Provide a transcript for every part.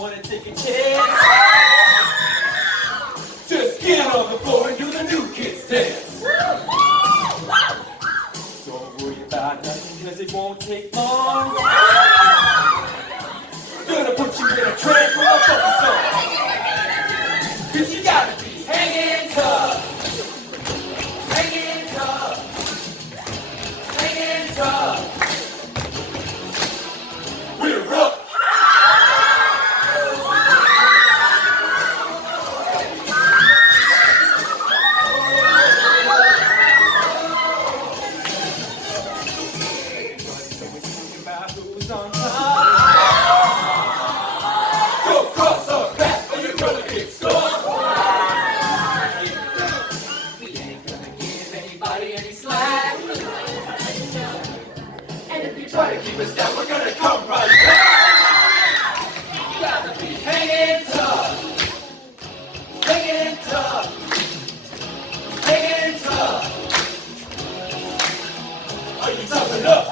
wanna take a chance? Just get on the floor and do the new kids dance. Don't worry about nothing, cause it won't take long. Gonna put you in a trance with a funky song. Cause you gotta be hanging tough. Hanging tough. Hanging tough. We're rough. Try to keep us down, we're gonna come right back. You gotta be hanging tough. Hanging tough. Hanging tough. Are you tough enough?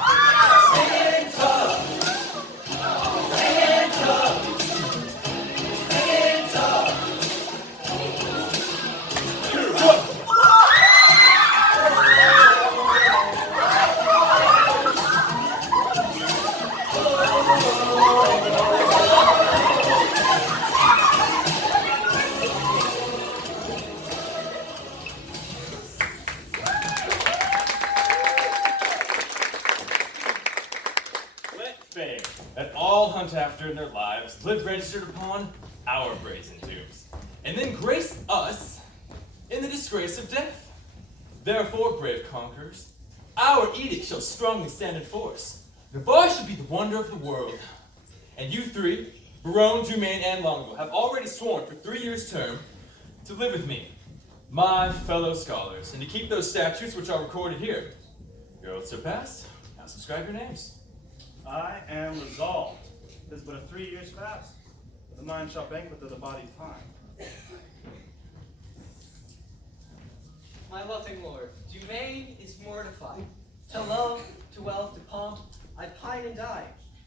Hanging tough. Hanging tough. Hanging tough. You're what? That all hunt after in their lives live registered upon our brazen tombs, and then grace us in the disgrace of death. Therefore, brave conquerors, our edict shall strongly stand in force. The bar should be the wonder of the world. And you three, Barone, Dumaine, and Longo, have already sworn for 3 years' term to live with me, my fellow scholars, and to keep those statutes which are recorded here. Your oaths are passed. Now subscribe your names. I am resolved. It is but a 3 years fast. The mind shall banquet to the body pine. My loving lord, Dumaine is mortified. To love, to wealth, to pomp, I pine and die.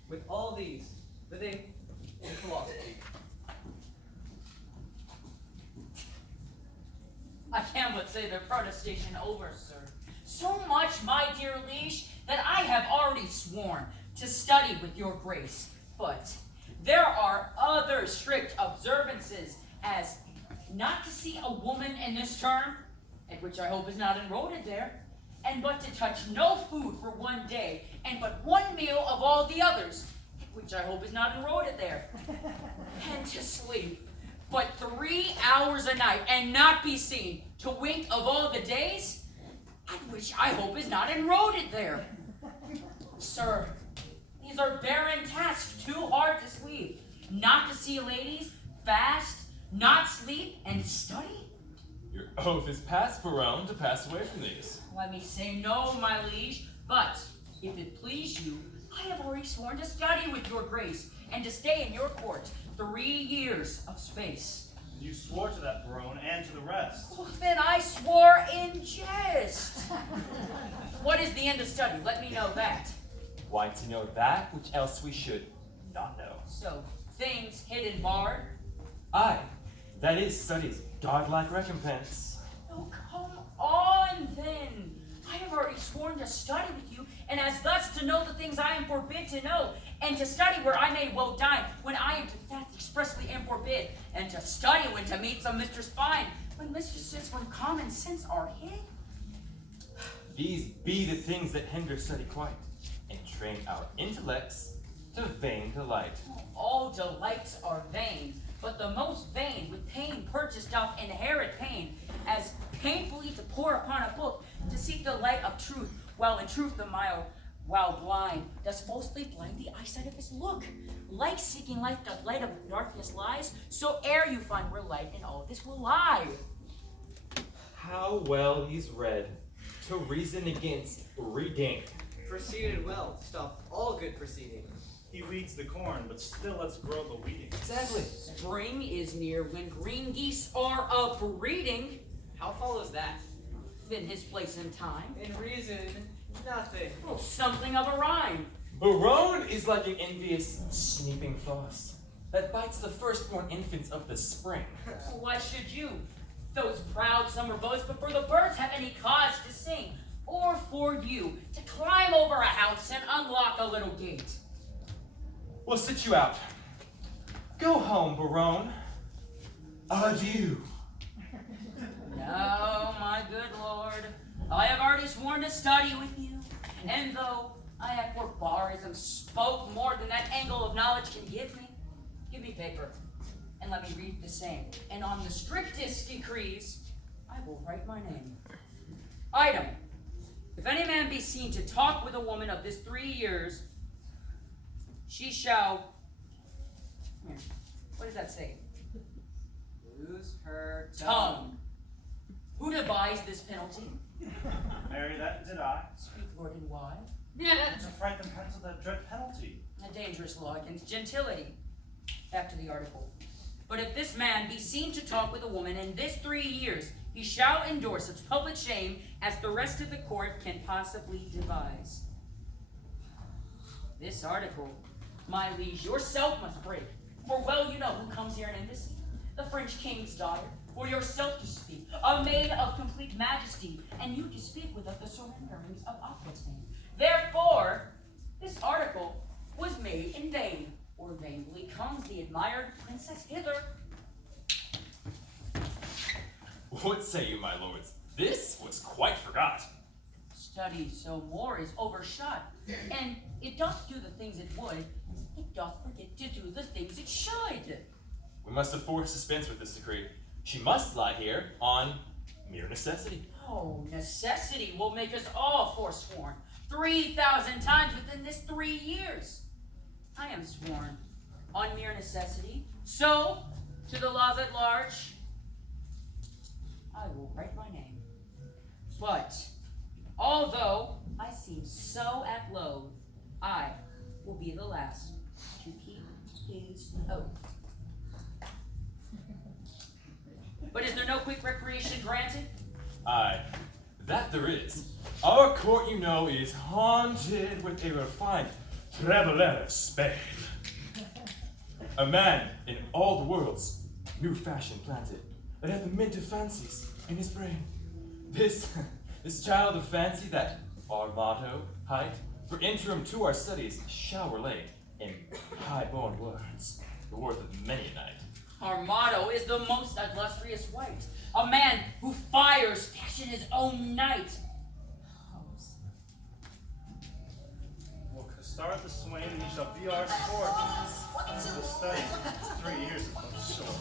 With all these, living in philosophy. I can but say their protestation over, sir. So much, my dear liege, that I have already sworn to study with your grace. But there are other strict observances, as not to see a woman in this term, and which I hope is not enrolled there, and but to touch no food for 1 day, and but 1 meal of all the others, which I hope is not enrolled there, and to sleep but 3 hours a night, and not be seen to wink of all the days, and which I hope is not enrolled there. Sir, these are barren tasks, too hard to sleep. Not to see ladies, fast, not sleep, and study? Your oath is passed, Barone, to pass away from these. Let me say no, my liege, but if it please you, I have already sworn to study with your grace, and to stay in your court 3 years of space. You swore to that, Barone, and to the rest. Well, then I swore in jest. What is the end of study? Let me know that. Why, to know that which else we should not know. So, things hidden barred? Aye, that is study's dog-like recompense. Oh, come on, then. I have already sworn to study with you, and as thus to know the things I am forbid to know, and to study where I may well dine, when I am to fast expressly am forbid, and to study when to meet some mistress fine, when mistresses from common sense are hid. These be the things that hinder study quite, and train our intellects to vain delight. All delights are vain, but the most vain with pain purchased doth inherit pain, as painfully to pore upon a book, to seek the light of truth, while in truth the mild, while blind, does falsely blind the eyesight of his look. Like seeking light doth light of darkness lies, so ere you find where light in all this will lie. How well he's read to reason against reading. Proceeded well to stop all good proceeding. He weeds the corn, but still lets grow the weeding. Exactly. Spring is near when green geese are up-breeding. How follows that? In his place and time. In reason, nothing. Oh, something of a rhyme. Barone is like an envious sneaping frost. that bites the firstborn infants of the spring. Why should you, those proud summer boats, before the birds have any cause to sing, or for you to climb over a house and unlock a little gate? We'll sit you out. Go home, Barone. Adieu. No, my good lord, I have already sworn to study with you, and though I have for barbarism spoke more than that angle of knowledge can give me paper, and let me read the same, and on the strictest decrees, I will write my name. Item, if any man be seen to talk with a woman of this 3 years, she shall, here, what does that say? Lose her Tongue. Who devised this penalty? Mary, that did I. Speak, Lord, and why? To frighten them hence of that dread penalty. A dangerous law against gentility. Back to the article. But if this man be seen to talk with a woman in this 3 years, he shall endure such public shame as the rest of the court can possibly devise. This article, my liege, yourself must break, for well you know who comes here in embassy. The French king's daughter, for yourself to speak, a maid of complete majesty, and you to speak with of the surrenderings of Aquitaine. Therefore, this article was made in vain, or vainly comes the admired princess hither. What say you, my lords? This was quite forgot. Study so more is overshot, and it doth do the things it would, it doth forget to do the things it should. We must afford suspense with this decree. She must lie here on mere necessity. Oh, necessity will make us all forsworn 3,000 times within this 3 years. I am sworn on mere necessity, so to the laws at large, I will write my name. But although I seem so at loath, I will be the last to keep his oath. But is there no quick recreation granted? Aye, that there is. Our court, you know, is haunted with a refined traveler of Spain. A man in all the world's new fashion planted, that hath the mint of fancies in his brain. This child of fancy that our motto, height, for interim to our studies shall relate in high-born words, the worth of many a night. Our motto is the most illustrious wight, a man who fires passion his own night. We'll start the swain, and he shall be our sport. The study, 3 years is but short.